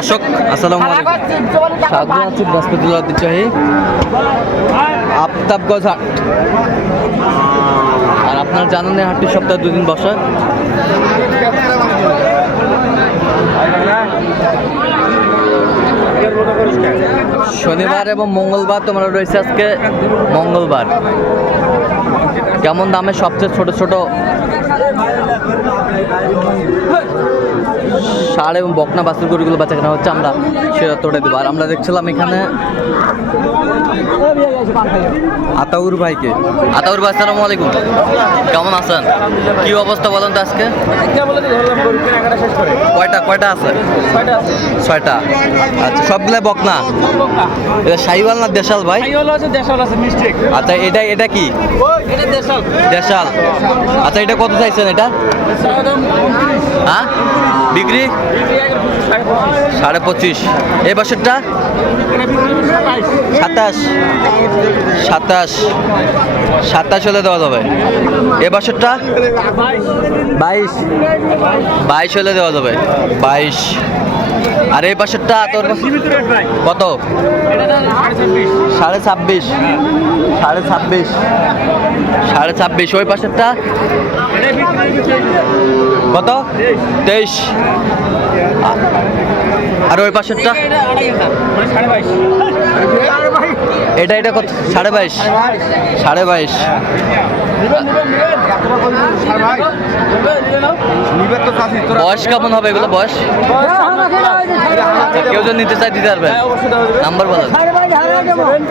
দর্শক, আসসালামু আলাইকুম। স্বাগত আছি বৃহস্পতিবার দিচ্ছি আফতাবগঞ্জ হাট। আর আপনার জানেন এই হাটটি সপ্তাহে দুদিন বসে। শনিবার এবং মঙ্গলবার তোমরা রয়েছে আজকে মঙ্গলবার। কেমন দামে সবচেয়ে ছোট ছোট ষাড় এবং বকনা বাছুর গরুগুলো বাচ্চা কেনা হচ্ছে, আমরা সেটা তোড়ে দেবো। আর আমরা দেখছিলাম এখানে আতাউর ভাইকে। আতাউর ভাই, আসসালামু আলাইকুম। কেমন আছেন? কি অবস্থা বলেন তো আজকে? কয়টা কয়টা আছে? ছয়টা। আচ্ছা সবগুলা বকনা? এটা সাইওয়াল না দেশাল ভাই? আচ্ছা এটা এটা কি? দেশাল। আচ্ছা এটা কত চাইছেন এটা? হ্যাঁ? বিক্রি সাড়ে পঁচিশ। এ বছরটা? সাতাশ। সাতাশ। সাতাশ হলে দেওয়া যাবে। এ বছরটা? বাইশ। বাইশ হলে দেওয়া যাবে। বাইশ। আর এই বছরটা তোর কত? সাড়ে ছাব্বিশ। সাড়ে ছাব্বিশ। সাড়ে ছাব্বিশ। ওই পাশেরটা? কত? তেইশ। আর ওই পাশেরটা? এটা এটা কত? সাড়ে বাইশ। সাড়ে বাইশ। বয়স কেমন হবে এগুলো? বয়স? কেউ যদি নিতে চাই দিতে পারবেন নাম্বার বলেন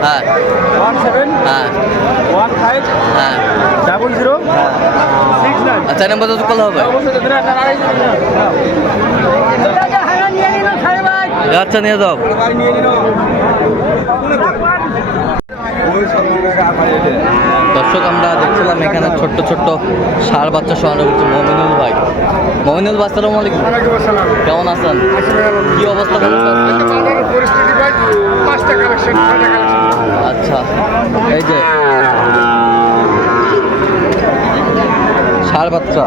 হ্যাঁ। হ্যাঁ। হ্যাঁ। ডাবল জিরো আচ্ছা নাম্বার তো কল হবে। আচ্ছা নিয়ে যাও। দর্শক, আমরা দেখছিলাম এখানে ছোট্ট ছোট্ট ষাড় বাচ্চা সহানো হচ্ছে মমিনুল ভাই। মমিনুল ভাই, আসসালামু আলাইকুম। কেমন আছেন? কি অবস্থা আচ্ছা এই যে ষাড় বাচ্চা।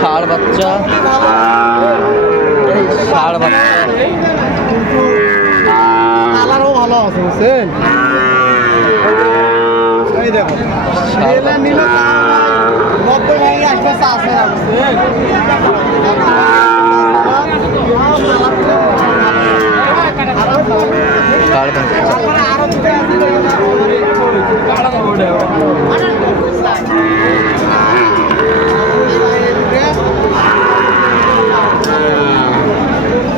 ষাড় বাচ্চা। বাচ্চা কালারও ভালো আছে বুঝছেন? এই দেখো ষাড় নীলা নীলা নব্বই ভেঙে আসবে আছে না বুঝছেন? ষাড় বাচ্চা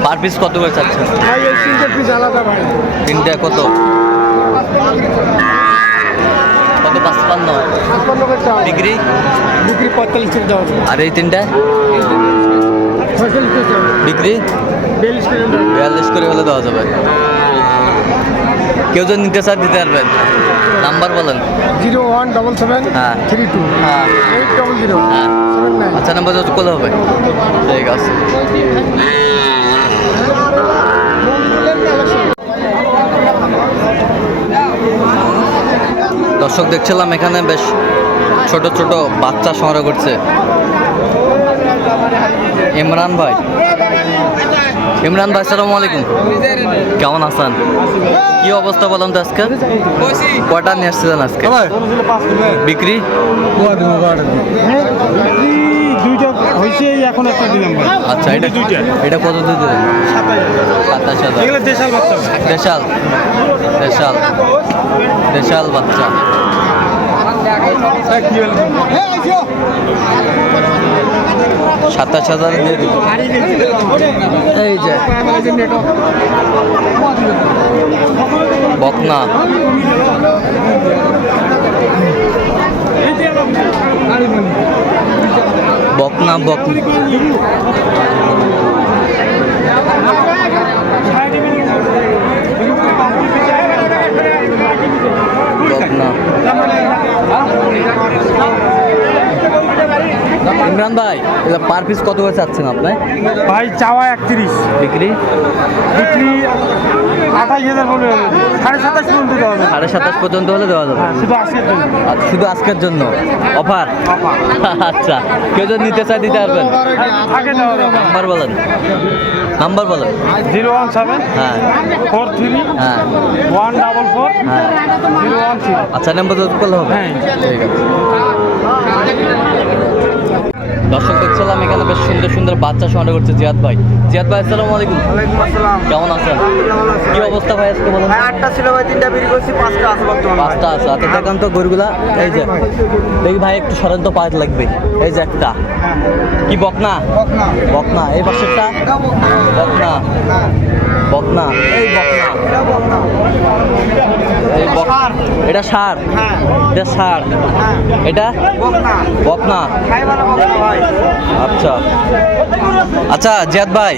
পার পিস কত করে চাচ্ছেন? ভাই এই তিনটে পিস আলাদা ভাই। তিনটা কত? কত পাঁচপান্ন? পাঁচপান্ন করে চাওয়া ডিগ্রি বিক্রি পঁয়তাল্লিশ টাকা দেওয়া আর এই তিনটা? বিক্রি? বিয়াল্লিশ করে হলে দেওয়া যাবে। কেউ যদি নিতে চায় দিতে পারবেন। নাম্বার বলেন। জিরো ওয়ান ডবল সেভেন হ্যাঁ। Three two. হ্যাঁ। Eight double zero. হ্যাঁ। আচ্ছা নাম্বার যত কল হবে। ঠিক আছে। দর্শক দেখছিলাম এখানে বেশ ছোট ছোট বাচ্চা সংগ্রহ করছে। ইমরান ভাই। ইমরান ভাই সালামু আলাইকুম। কেমন আছেন? কি অবস্থা বলেন তো আজকে? কয়টা নিয়ে আসছিলেন আজকে? বিক্রি? আচ্ছা এটা দুইটা। এটা কত দিলেন সাতাশ হাজার। এগুলো দেশাল বাচ্চা। দেশাল। দেশাল। দেশাল বাচ্চা। সাতাশ হাজার দিয়ে দিব এই যে। বকনা। বকনা বকনা বকনা ইমরান ভাই এটা পার পিস কত করে চাচ্ছেন আপনি? ভাই চাওয়া একত্রিশ। বিক্রি? বিক্রি আঠাশ হাজার বলে সাড়ে সাতাশ পর্যন্ত দেওয়া যাবে। সাড়ে সাতাশ পর্যন্ত হলে দেওয়া যাবে। হ্যাঁ, শুধু আজকের জন্য। শুধু আজকের জন্য? অফার আচ্ছা কেউ যদি নিতে চায় দিতে পারবেন। নাম্বার বলেন। নাম্বার বলেন। জিরো ওয়ান সেভেন হ্যাঁ। ফোর থ্রি হ্যাঁ। ওয়ান ডাবল ফোর হ্যাঁ। জিরো ওয়ান থ্রি আচ্ছা নাম্বার করলে হবে। হ্যাঁ। ঠিক আছে। দর্শক দেখছিলাম এখানে বেশ সুন্দর সুন্দর বাচ্চা সংগ্রহ করছে জিয়াদ ভাই। জিয়াদ ভাই আসসালামু আলাইকুম। আসসালাম। কেমন আছেন? কি অবস্থা ভাই আজকে বলেন? আটটা ছিল ভাই তিনটা বিক্রি করছি পাঁচটা আছে বর্তমানে পাঁচটা আছে। আচ্ছা দেখান তো গরুগুলা। এই যে দেখি ভাই একটু সরেন তো পাঁচ লাগবে। এই যে একটা। কি বকনা? বকনা। বকনা। এই পাশেরটা? বকনা। বকনা। হ্যাঁ বকনা। এই বকনা। এটা এই এটা সার। হ্যাঁ। এটা সার। হ্যাঁ। এটা? বকনা। বকনা। বকনা ভাই। আচ্ছা। আচ্ছা জিয়াদ ভাই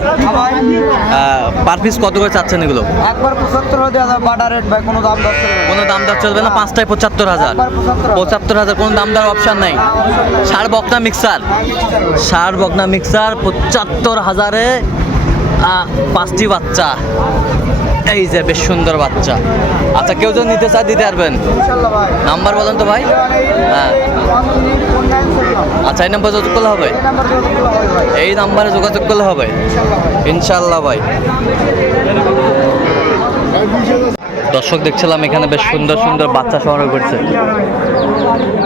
পার পিস কত করে চাচ্ছেন এগুলো? একবার পঁচাত্তর দেওয়া বাটা রেট ভাই কোনো দাম দশ কোনো দাম দর চলবে না পাঁচটায় পঁচাত্তর হাজার। পঁচাত্তর হাজার। কোনো দাম দেওয়ার অপশান নাই। সার বকনা মিক্সার সার বকনা মিক্সার পঁচাত্তর হাজারে পাঁচটি বাচ্চা। এই যে বেশ সুন্দর বাচ্চা। আচ্ছা কেউ যদি নিতে চায় দিতে পারবেন। নাম্বার বলেন তো ভাই। হ্যাঁ। এই নাম্বার যোগাযোগ করলে হবে? এই নাম্বার যোগাযোগ করলে হবে। ইনশাল্লাহ ভাই। দর্শক দেখছিলাম এখানে বেশ সুন্দর সুন্দর বাচ্চা সংগ্রহ করছে।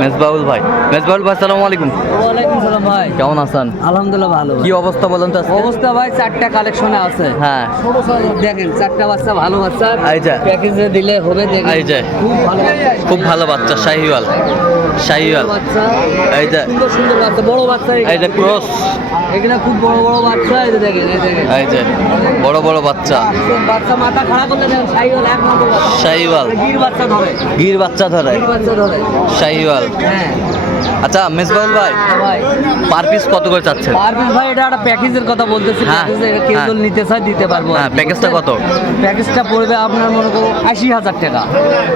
মেজবাউল ভাই। মেজবাউল ভাই সালাম আলাইকুম। ওয়ালাইকুম সালাম ভাই। কেমন আছেন? আলহামদুলিল্লাহ ভালো কি অবস্থা বলেন তো অবস্থা ভাই চারটা কালেকশনে আছে। হ্যাঁ। দেখেন চারটা বাচ্চা ভালো বাচ্চা। যে। প্যাকেজে দিলে হবে দেখেন। যে। খুব ভালো বাচ্চা। খুব ভালো বাচ্চা শাহিওয়াল। শাহিওয়াল। বাচ্চা। যে। সুন্দর সুন্দর বাচ্চা বড় বাচ্চা যে ক্রস। এখানে খুব বড় বড় বাচ্চা এই দেখেন এই দেখেন। যে। বড় বড় বাচ্চা। বাচ্চা মাথা খাড়া করলে দেখেন সাইওয়াল এক নম্বর বাচ্চা। শাহিওয়াল। গির বাচ্চা ধরে। গির বাচ্চা ধরে। গির বাচ্চা ধরে। শাহিওয়াল। হ্যাঁ আচ্ছা মেজবাউল ভাই পার পিস কত করে চাচ্ছেন? পারভিন ভাই এটা একটা প্যাকেজের কথা বলতেছি হ্যাঁ, প্যাকেজে কেউ হ্যাঁ। যদি নিতে চায় দিতে পারব। হ্যাঁ, প্যাকেজটা কত? প্যাকেজটা পড়বে আপনার মনে করো আশি হাজার টাকা।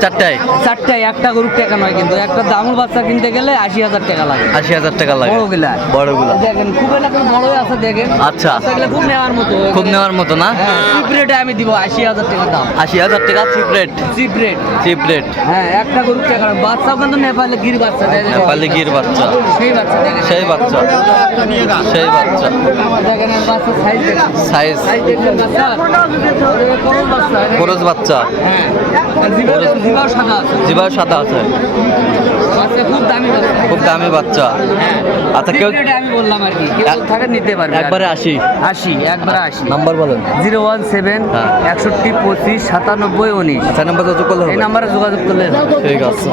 চারটায়? চারটায় একটা গরুর টাকা নয় কিন্তু একটা দামুর বাচ্চা কিনতে গেলে আশি হাজার টাকা লাগে। আশি হাজার টাকা লাগে। বড়গুলা। বড়গুলা। দেখেন খুব একটা করে বড়ই আছে দেখেন। আচ্ছা। বাচ্চাগুলো খুব নেওয়ার মতো। খুব নেওয়ার মতো না? হ্যাঁ চিপ রেটে আমি দিব আশি হাজার টাকা দাম। আশি হাজার টাকা cheap rate cheap rate cheap rate হ্যাঁ একটা গরুর টাকা নয়। বাচ্চাও কিন্তু নেপালে গির বাচ্চা। নেপালি গির বাচ্চা। সেই বাচ্চা। সেই বাচ্চা। সাইজ খরচ বাচ্চা। হ্যাঁ। জিবাও সাদা আছে। জিবার সাদা আছে। খুব দামি বাচ্চা। হ্যাঁ। আচ্ছা, কেউ- আমি বললাম আর কি। কেউ থাকে নিতে পারবে একবারে আসি আশি। একবারে আসি নাম্বার বলেন। জিরো ওয়ান সেভেন হ্যাঁ। একষট্টি পঁচিশ সাতানব্বই উনিশ। নাম্বার যোগাযোগ করলে এই নাম্বারে যোগাযোগ করলে ঠিক আছে।